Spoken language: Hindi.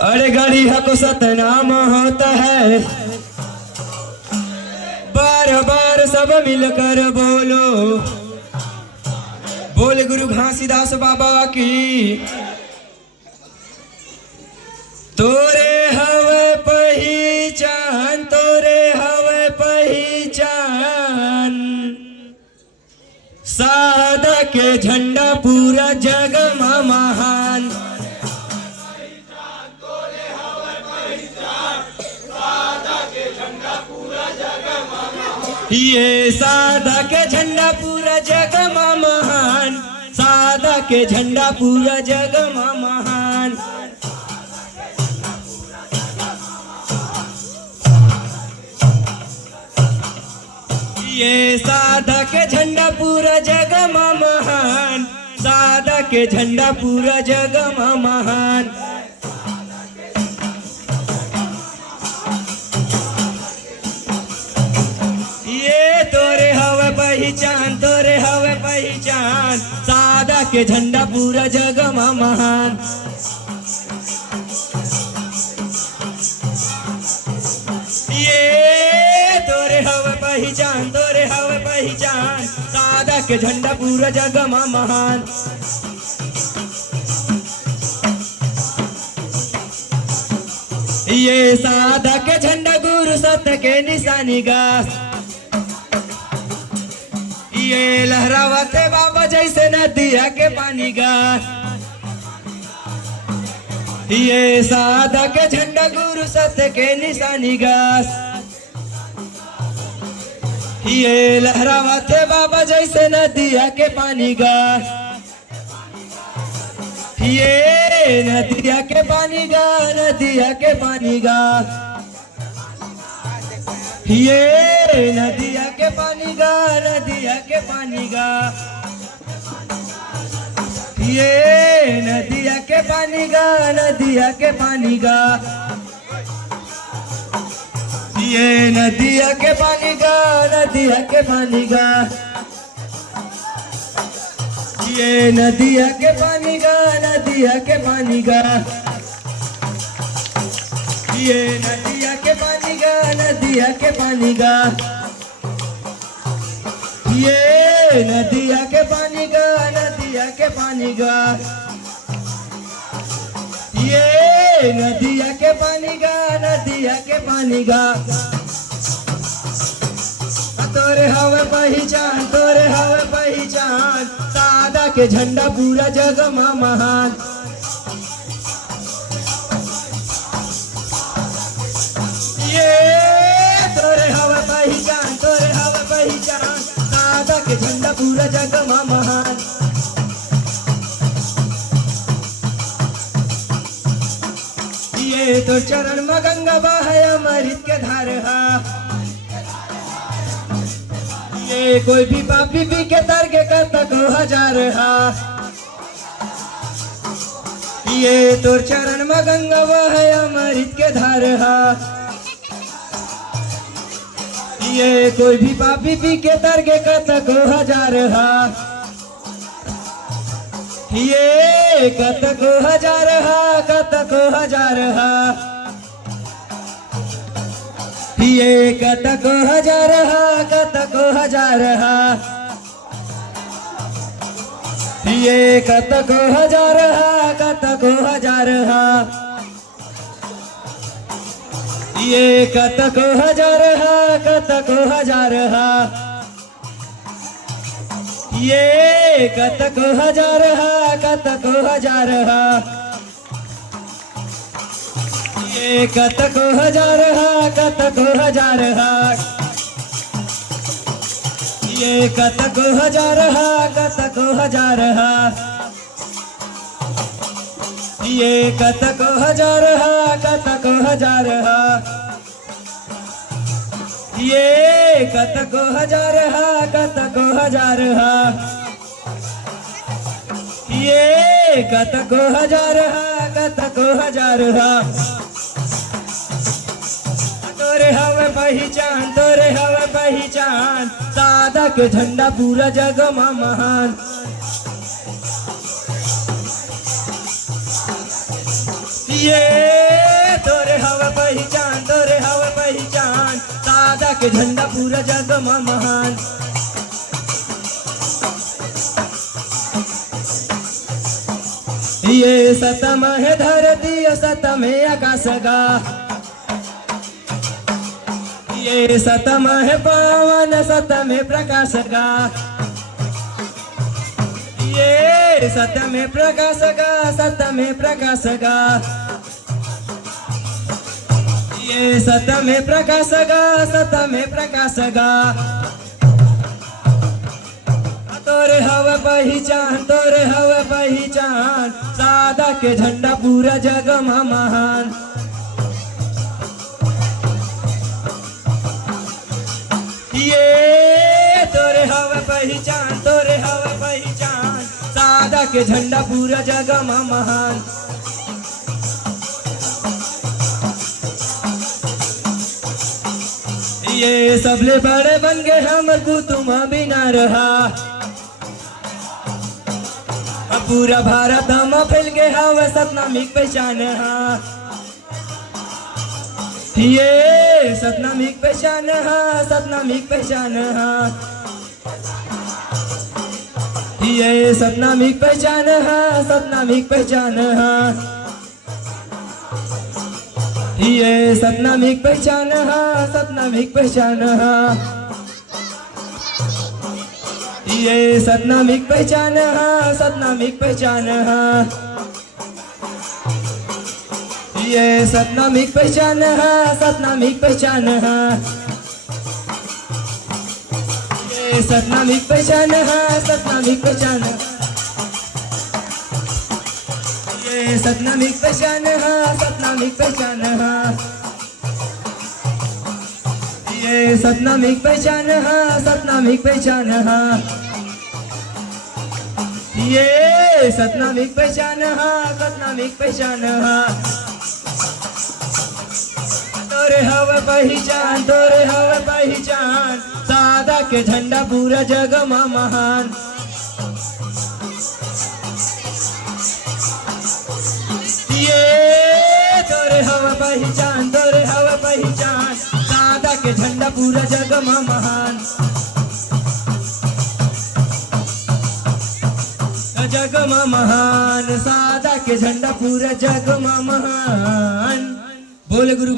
अरे गरीब को सतनाम होता है, बार बार सब मिलकर बोलो, बोल गुरु घासीदास बाबा की। तोरे हवे पहचान, तोरे हवे पहचान, सादा के झंडा पूरा जग में महान। ये सादा के झंडा पूरा जग में महान, सादा के झंडा पूरा जग में महान। ये सादा के झंडा पूरा जग में महान, सादा के झंडा पूरा जग में महान। ये तोरे हवे पहचान, तोरे हवे पहचान, सादा के झंडा पूरा जग में महान। ये तोरे हवे पहचान, तोरे हवे पहचान, सादा के झंडा पूरा जग में महान। ये सादा के झंडा गुरु सत्य के निशानी गा, ये लहरावते बाबा जैसे नदिया के पानी गा। ये सादा के झंडा गुरु सत्य के निशानी गा, ये लहरावते बाबा जैसे नदिया के पानी गा। ये नदिया के पानी गा, नदिया के पानी गा, ये नदिया के पानी गा, नदिया के पानी गा, ये नदिया के पानी गा, नदिया के पानी गा, ये नदिया के पानी गा, नदिया के पानी गा, ये नदिया के पानी गा, नदिया के पानी गा, ये नदिया के पानी गा, नदिया के पानी गा, ये नदिया के पानी गा, नदिया के पानी गा, ये नदिया के पानी गा, नदिया के पानी गा। तोरे हवे पहचान, तोरे हवे पहचान, सादा के झंडा पूरा जग में महान। ये तोरे हवे पहचान, तोरे हवे पहचान, सादा के झंडा पूरा जग में महान। ये तो चरण में गंगा बहे अमृत के धार हा, ये कोई भी पापी पी के तर के करता को हजार हा। ये तो चरण में गंगा बहे अमृत के धार हा, ये कोई भी पापी पी के तर के करता को हजार हा। ये कत को हजार हा, कत को हजार हा, ये कत को हजार हा, कत को हजार हा, ये कत को हजार हा, कत को हजार हा, ये कत को हजार हा, कत को हजार हा, ये कत को हजार हा, कत को हजार हा, ये कत को हजार हा, कत को हजार हा, ये कत को हजार हा, कत को हजार हा, ये कत को हजार हा, कत को हजार हा, ये कत को हजार हा, कत को हजार हा, ये कत को हजार हा, कत को हजार हा। तोरे हवे पहचान, तोरे हवे पहचान, सादा के झंडा पूरा जग में महान। ये पहचान तोरे हवे पहचान सादा के झंडा पूरा जग में महान ये सतम है धरती सतम है आकाश गा ये सतम है पवन सतम है प्रकाश गा ये सतम है प्रकाश गा सतम है प्रकाश गा ये सतम है प्रकाश गा सतम है प्रकाश गा तोरे हवे पहचान सादा के झंडा पूरा जग में महान ये तोरे हवे पहचान सादा के झंडा पूरा जग में महान ये सबले बड़े बन गए हमर कुतुम बिना रहा पूरा भारत हम फैल गए हवे सतनामिक पहचान ये सतनामिक पहचान सतनामिक पहचान ये सतनामिक पहचान सतनामिक पहचान ये सतनामिक पहचान सतनामिक पहचान ये सतनामिक पहचान सतनामिक पहचान ये सतनामिक पहचान सतनामिक पहचान ये सतनामिक पहचान सतनामिक पहचान ये सतनामिक पहचान सतनामिक पहचान ये सतनामिक पहचान सतनामिक पहचान ये सतनामिक पहचान सतनामिक पहचान तोरे हवे पहचान सादा के झंडा पूरा जग में महान ये तोरे हवे पहचान सादा के झंडा पूरा जग में महान जग में महान सादा के झंडा पूरा जग में महान बोले गुरु